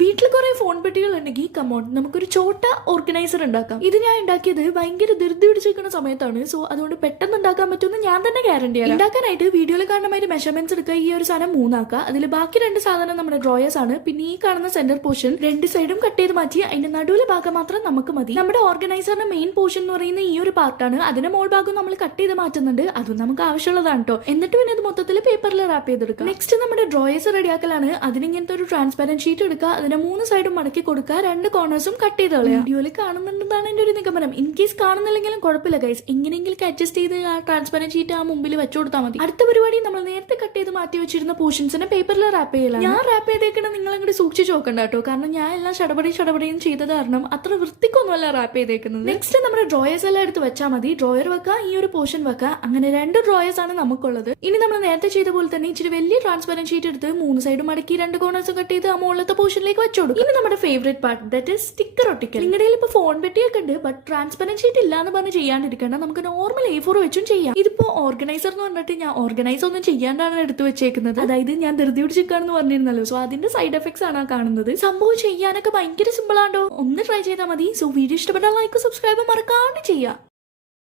വീട്ടിൽ കുറെ ഫോൺ പെട്ടികൾ ഉണ്ടെങ്കിൽ കമോൺ നമുക്കൊരു ചോട്ട ഓർഗനൈസർ ഉണ്ടാക്കാം. ഇത് ഞാൻ ഉണ്ടാക്കിയത് ഭയങ്കര ധൃതി പിടിച്ചിരിക്കുന്ന സമയത്താണ്. സോ അതുകൊണ്ട് പെട്ടെന്ന് ഉണ്ടാക്കാൻ പറ്റുമെന്ന് ഞാൻ തന്നെ ഗ്യാരണ്ടി ആണ്. ഉണ്ടാക്കാനായിട്ട് വീഡിയോയിൽ കാണുന്ന മെഷർമെന്റ്സ് എടുക്കുക. ഈ ഒരു സാധനം 3 ആക്കുക. അതിൽ ബാക്കി 2 സാധനം നമ്മുടെ ഡ്രോയേഴ്സ് ആണ്. പിന്നെ ഈ കാണുന്ന സെന്റർ പോർഷൻ 2 സൈഡും കട്ട് ചെയ്ത് മാറ്റി അതിന്റെ നടുവിലെ ഭാഗം മാത്രം നമുക്ക് മതി. നമ്മുടെ ഓർഗനൈസറിന്റെ മെയിൻ പോർഷൻ എന്ന് പറയുന്ന ഈ ഒരു പാർട്ടാണ്. അതിന്റെ മോൾ ഭാഗം നമ്മൾ കട്ട് ചെയ്ത് മാറ്റുന്നുണ്ട്. അതും നമുക്ക് ആവശ്യമുള്ളതാണ് കേട്ടോ. എന്നിട്ട് പിന്നെ ഇത് മൊത്തത്തിൽ പേപ്പറിൽ റാപ്പ് ചെയ്തെടുക്കാം. നെക്സ്റ്റ് നമ്മുടെ ഡ്രോയേഴ്സ് റെഡിയാക്കലാണ്. അതിനിങ്ങനത്തെ ഒരു ട്രാൻസ്പെറന്റ് ഷീറ്റ് എടുക്കുക. അതിന്റെ 3 സൈഡും മടക്കി കൊടുക്കുക. 2 കോർണേഴ്സും കട്ട് ചെയ്ത് കളയാം. വീഡിയോയിൽ കാണുന്നുണ്ടെന്നാണ് എന്റെ ഒരു നിഗമനം. ഇൻ കേസ് കാണുന്നില്ലെങ്കിലും കുഴപ്പമില്ല ഗൈസ്. എങ്ങനെയെങ്കിലും അഡ്ജസ്റ്റ് ചെയ്ത് ആ ട്രാൻസ്പെറന്റ് ഷീറ്റ് ആ മുമ്പിൽ വെച്ചു കൊടുത്താൽ മതി. അടുത്ത പരിപാടി നമ്മൾ നേരത്തെ കട്ട് ചെയ്ത് മാറ്റി വെച്ചിരുന്ന പോർഷൻസിനെ പേപ്പറിൽ റാപ്പ് ചെയ്യലാണ്. ഞാൻ റാപ്പ് ചെയ്തേക്കണം നിങ്ങൾ അങ്ങോട്ട് സൂക്ഷിച്ച് നോക്കണ്ട കേട്ടോ. കാരണം ഞാൻ എല്ലാം ഷടപടിയും ചെയ്തത് കാരണം അത്ര വൃത്തിക്കൊന്നുമല്ല റാപ്പ് ചെയ്തേക്കുന്നത്. നെക്സ്റ്റ് നമ്മുടെ ഡ്രോയേഴ്സ് എല്ലാം എടുത്ത് വെച്ചാൽ മതി. ഡ്രോയർ വെക്കുക, ഈ ഒരു പോർഷൻ വെക്കുക. അങ്ങനെ 2 ഡ്രോയേഴ്സ് ആണ് നമുക്കുള്ളത്. ഇനി നമ്മൾ നേരത്തെ ചെയ്ത പോലെ തന്നെ ഇച്ചിരി വലിയ ട്രാൻസ്പെറന്റ് ഷീറ്റ് എടുത്ത് 3 സൈഡും മടക്കി 2 കോർണേഴ്സും കട്ട് ചെയ്ത് ആ മുകളിലത്തെ പോർഷനിലേക്ക് വെച്ചോടും. ഇനി നമ്മുടെ favourite part, that is sticker ഒട്ടിക്കൽ. നിങ്ങളുടെ ഇപ്പൊ ഫോൺ പെട്ടിയൊക്കെ ഉണ്ട്, ബട്ട് ട്രാൻസ്പെറന്റ് ഷീറ്റ് ഇല്ലാന്ന് പറഞ്ഞ് ചെയ്യാണ്ടിരിക്കേണ്ട. നമുക്ക് നോർമൽ A4 വെച്ചും ചെയ്യാം. ഇതിപ്പോ ഓർഗനൈസർ എന്ന് പറഞ്ഞിട്ട് ഞാൻ ഓർഗനൈസ് ഒന്നും ചെയ്യാണ്ടാണ് എടുത്തു വെച്ചേക്കുന്നത്. അതായത് ഞാൻ ധൃതി പിടിച്ചിരിക്കാണെന്ന് പറഞ്ഞിരുന്നല്ലോ. സോ അതിന്റെ സൈഡ് എഫക്ട്സ് ആണ് കാണുന്നത്. സംഭവം ചെയ്യാനൊക്കെ ഭയങ്കര സിമ്പിൾ ആണോ. ഒന്ന് ട്രൈ ചെയ്താൽ മതി. സോ വീഡിയോ ഇഷ്ടപ്പെട്ടാൽ ലൈക്ക് സബ്സ്ക്രൈബ് മറക്കാണ്ട് ചെയ്യാം.